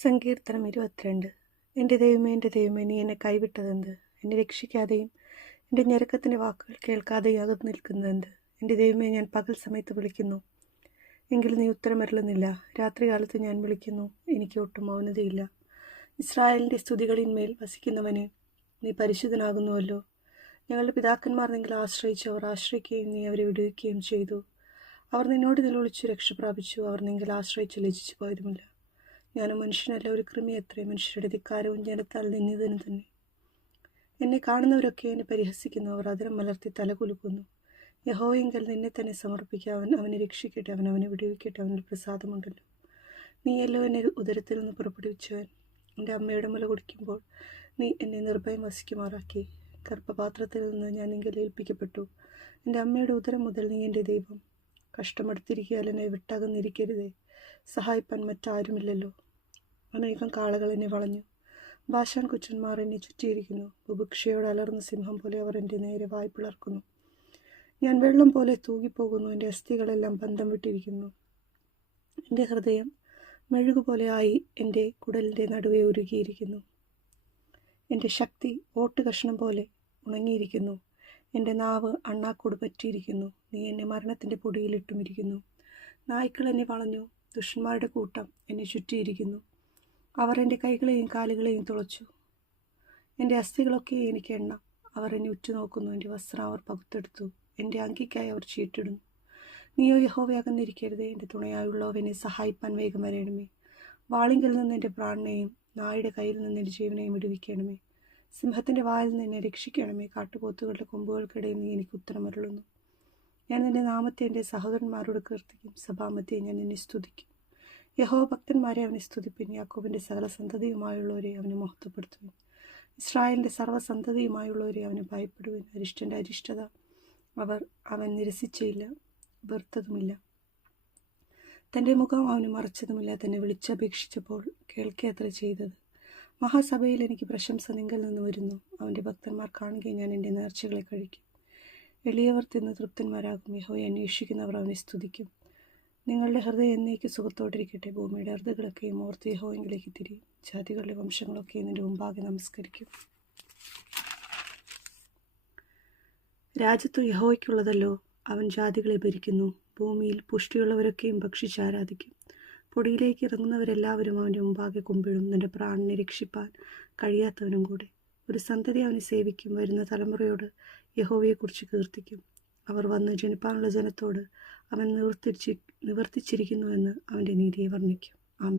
സങ്കീർത്തനം 22. എൻ്റെ ദൈവമേ, നീ എന്നെ കൈവിട്ടതെന്ത്? എന്നെ രക്ഷിക്കാതെയും എൻ്റെ ഞെരുക്കത്തിൻ്റെ വാക്കുകൾ കേൾക്കാതെയും അകന്നു നിൽക്കുന്നതെന്ത്? എൻ്റെ ദൈവമേ, ഞാൻ പകൽ സമയത്ത് വിളിക്കുന്നു, എങ്കിലും നീ ഉത്തരമരുളുന്നില്ല. രാത്രികാലത്ത് ഞാൻ വിളിക്കുന്നു, എനിക്ക് ഒട്ടും മൗനതയില്ല. ഇസ്രായേലിൻ്റെ സ്തുതികളിന്മേൽ വസിക്കുന്നവനെ, നീ പരിശുദ്ധനാകുന്നുവല്ലോ. ഞങ്ങളുടെ പിതാക്കന്മാർ നിങ്ങൾ ആശ്രയിച്ചു, അവർ ആശ്രയിക്കുകയും നീ അവരെ വിടുവിക്കുകയും ചെയ്തു. അവർ നിന്നോട് നിലവിളിച്ചു രക്ഷ പ്രാപിച്ചു, അവർ നിങ്ങൾ ആശ്രയിച്ച് ലജിച്ചു പോയതുമില്ല. ഞാനും മനുഷ്യനല്ല, ഒരു കൃമി അത്രേ, മനുഷ്യരുടെ ധിക്കാരവും ജനത്താൽ നിന്ദിതനും തന്നെ. എന്നെ കാണുന്നവരൊക്കെ എന്നെ പരിഹസിക്കുന്നു, അവർ അതിരം മലർത്തി തലകുലുക്കുന്നു. യഹോവയെങ്കിൽ നിന്നെ തന്നെ സമർപ്പിക്കുക, അവനെ രക്ഷിക്കട്ടെ, അവനെ വിടുവിക്കട്ടെ, അവനിൽ പ്രസാദമുണ്ടല്ലോ. നീയല്ലോ എന്നെ ഉദരത്തിൽ നിന്ന് പുറപ്പെടുവിച്ചവൻ. എൻ്റെ അമ്മയുടെ മുല കുടിക്കുമ്പോൾ നീ എന്നെ നിർഭയം വസിക്കുമാറാക്കി. ഗർഭപാത്രത്തിൽ നിന്ന് ഞാൻ എങ്കിൽ ഏൽപ്പിക്കപ്പെട്ടു. എൻ്റെ അമ്മയുടെ ഉദരം മുതൽ നീ എൻ്റെ ദൈവം. കഷ്ടമെടുത്തിരിക്കുകയാൽ എന്നെ വിട്ടകന്നിരിക്കരുതേ, സഹായിപ്പാൻ മറ്റാരുമില്ലല്ലോ. അനേകം കാളകൾ എന്നെ വളഞ്ഞു, ബാശാൻ കുച്ചന്മാർ എന്നെ ചുറ്റിയിരിക്കുന്നു. ബുഭുക്ഷയോട് അലർന്ന സിംഹം പോലെ അവർ എൻ്റെ നേരെ വായ് പിളർക്കുന്നു. ഞാൻ വെള്ളം പോലെ തൂകിപ്പോകുന്നു, എൻ്റെ അസ്ഥികളെല്ലാം ബന്ധം വിട്ടിരിക്കുന്നു. എൻ്റെ ഹൃദയം മെഴുകുപോലെ ആയി എൻ്റെ കുടലിൻ്റെ നടുവെ ഉരുകിയിരിക്കുന്നു. എൻ്റെ ശക്തി ഓട്ടുകഷ്ണം പോലെ ഉണങ്ങിയിരിക്കുന്നു. എൻ്റെ നാവ് അണ്ണാക്കോട് പറ്റിയിരിക്കുന്നു. നീ എന്നെ മരണത്തിൻ്റെ പൊടിയിലിട്ടുമിരിക്കുന്നു. നായ്ക്കൾ എന്നെ വളഞ്ഞു, ദുഷ്ടന്മാരുടെ കൂട്ടം എന്നെ ചുറ്റിയിരിക്കുന്നു. അവർ എൻ്റെ കൈകളെയും കാലുകളെയും തുളച്ചു. എൻ്റെ അസ്ഥികളൊക്കെ എനിക്ക് എണ്ണ. അവർ എന്നെ ഉറ്റുനോക്കുന്നു, എൻ്റെ വസ്ത്രം അവർ പകുത്തെടുത്തു, എൻ്റെ അങ്കിക്കായി അവർ ചീട്ടിടുന്നു. നീയോ യഹോവേ, അകന്നിരിക്കരുതേ, എൻ്റെ തുണയായുള്ളവനെ സഹായിപ്പാൻ വേഗം വരയണമേ. വാളിങ്കിൽ നിന്ന് എൻ്റെ പ്രാണനെയും നായുടെ കയ്യിൽ നിന്ന് എൻ്റെ ജീവനെയും വിടുവിക്കണമേ. സിംഹത്തിൻ്റെ വായിൽ നിന്ന് എന്നെ രക്ഷിക്കണമേ. കാട്ടുപോത്തുകളുടെ കൊമ്പുകൾക്കിടയിൽ നീ എനിക്ക് ഉത്തരമരുളുന്നു. ഞാൻ നിന്റെ നാമത്തെ എൻ്റെ സഹോദരന്മാരോട് കീർത്തിക്കും, സഭാമധ്യേ ഞാൻ നിന്നെ സ്തുതിക്കും. യഹോവ ഭക്തന്മാരെ അവനെ സ്തുതിപ്പിൻ, യാക്കോബിൻ്റെ സകല സന്തതിയുമായുള്ളവരെ അവനെ മഹത്വപ്പെടുത്തുവിൻ. ഇസ്രായേലിൻ്റെ സർവ്വസന്തതിയുമായുള്ളവരെ അവനെ ഭയപ്പെടുവിൻ. അരിഷ്ടൻ്റെ അരിഷ്ടത അവൻ നിരസിച്ചില്ല, വെറുത്തതുമില്ല. തൻ്റെ മുഖം അവന് മറച്ചതുമില്ല. തന്നെ വിളിച്ചപേക്ഷിച്ചപ്പോൾ കേൾക്കയത്ര ചെയ്തത്. മഹാസഭയിൽ എനിക്ക് പ്രശംസ നിങ്കൽ നിന്ന് വരുന്നു. അവൻ്റെ ഭക്തന്മാർ കാണുകയും ഞാൻ എൻ്റെ നേർച്ചകളെ കഴിക്കും. എളിയവർ തിന്ന് തൃപ്തന്മാരാകും. യഹോവയെ അന്വേഷിക്കുന്നവർ അവനെ സ്തുതിക്കും. നിങ്ങളുടെ ഹൃദയം എന്നേക്ക് സുഖത്തോടിരിക്കട്ടെ. ഭൂമിയുടെ അറുതുകളൊക്കെയും ഓർത്ത് യഹോവയെങ്കിലേക്ക് തിരിയും. ജാതികളുടെ വംശങ്ങളൊക്കെ നിന്റെ മുമ്പാകെ നമസ്കരിക്കും. രാജ്യത്വം യഹോവയ്ക്കുള്ളതല്ലോ, അവൻ ജാതികളെ ഭരിക്കുന്നു. ഭൂമിയിൽ പുഷ്ടിയുള്ളവരൊക്കെയും ഭക്ഷിച്ചാരാധിക്കും. പൊടിയിലേക്ക് ഇറങ്ങുന്നവരെല്ലാവരും അവൻ്റെ മുമ്പാകെ കുമ്പിടും. നിന്റെ പ്രാണനെ രക്ഷിപ്പാൻ കഴിയാത്തവനും കൂടെ. ഒരു സന്തതി അവനെ സേവിക്കും, വരുന്ന തലമുറയോട് യഹോവയെക്കുറിച്ച് കീർത്തിക്കും. അവർ വന്ന് ജനിപ്പാനുള്ള ജനത്തോട് അവൻ നിവർത്തിച്ചിരിക്കുന്നുവെന്ന് അവൻ്റെ നീതിയെ വർണ്ണിക്കും.